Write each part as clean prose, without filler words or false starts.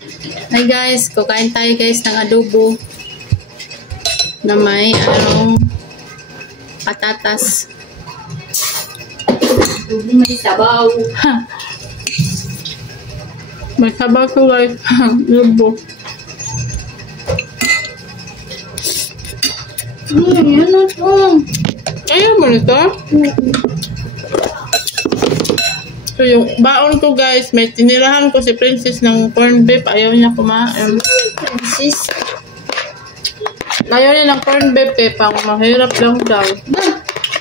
Hi guys, kukain tayo guys ng adobo na may patatas. Adobo may sabaw. May sabaw to guys. Adobo. Yan o ito. Ayaw mo nito? So yung baon ko guys, may tinirahan ko si Princess ng corned beef. Ayaw niya kumain. Princess. Ayaw niya ng corned beef eh. Pang mahirap lang daw.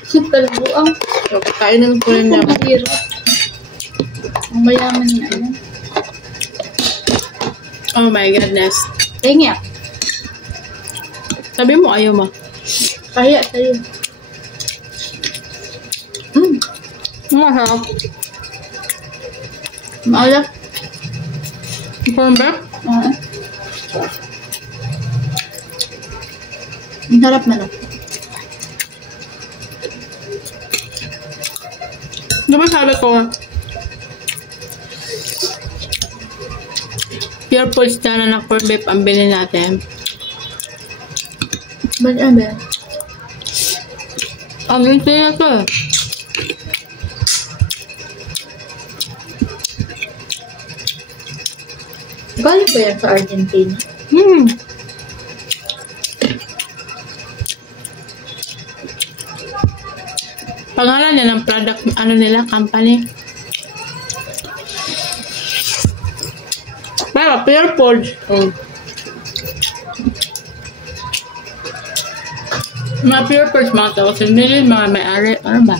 Talabuang. So kainin ko rin niya. Mahirap. Ang mayaman na yan. Oh my goodness. Kaya Sabi mo ayaw mo. kaya tayo. Masarap. Maalap. Corned beef? Ang harap na lang. Diba sabi ko, pure foods na ng corned beef ang bilhin natin. Ba't ano ba yan? Ang gusto niya to. Galing ba yan sa Argentina? Pangalan niya ng product, ano nila, company. Pero, pure foods. Mga pure foods mga to. Kasi hindi mga may-ari. Ano ba?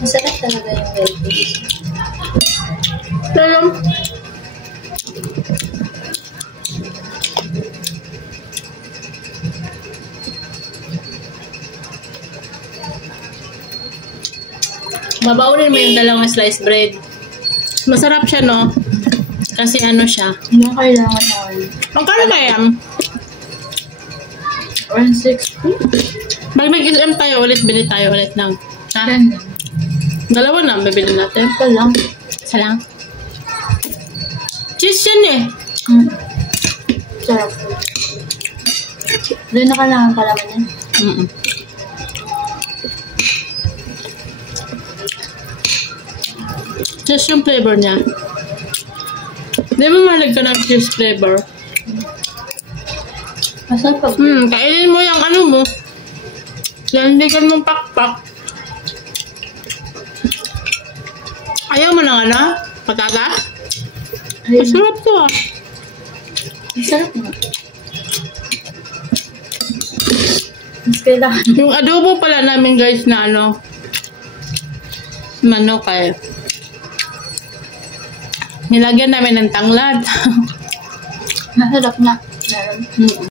Masarap talaga yung lettuce. Pero, babaunin mo yung dalawang sliced bread. Masarap siya, no? Kasi ano siya. Ano kailangan na oil? Magkano na yan? 160? Pag nag-SM tayo ulit, bili tayo ulit ng... Ha? Ganda. Dalawa na, bibili natin. Ito lang. Isa lang. Cheese yan eh. Sarap. Doon na kailangan kalaman yan. Cheese yung flavor niya. Di ba mahalag ka ng cheese flavor? Masarap pag Kainin mo yung ano mo. Landigan mong pakpak. Ayaw mo ng ano? Patatas? Masarap to ah. Masarap nga. Mas kailangan. Yung adobo pala namin guys na ano, manok eh. Nilagyan namin ng tanglad. Masarap na. Meron.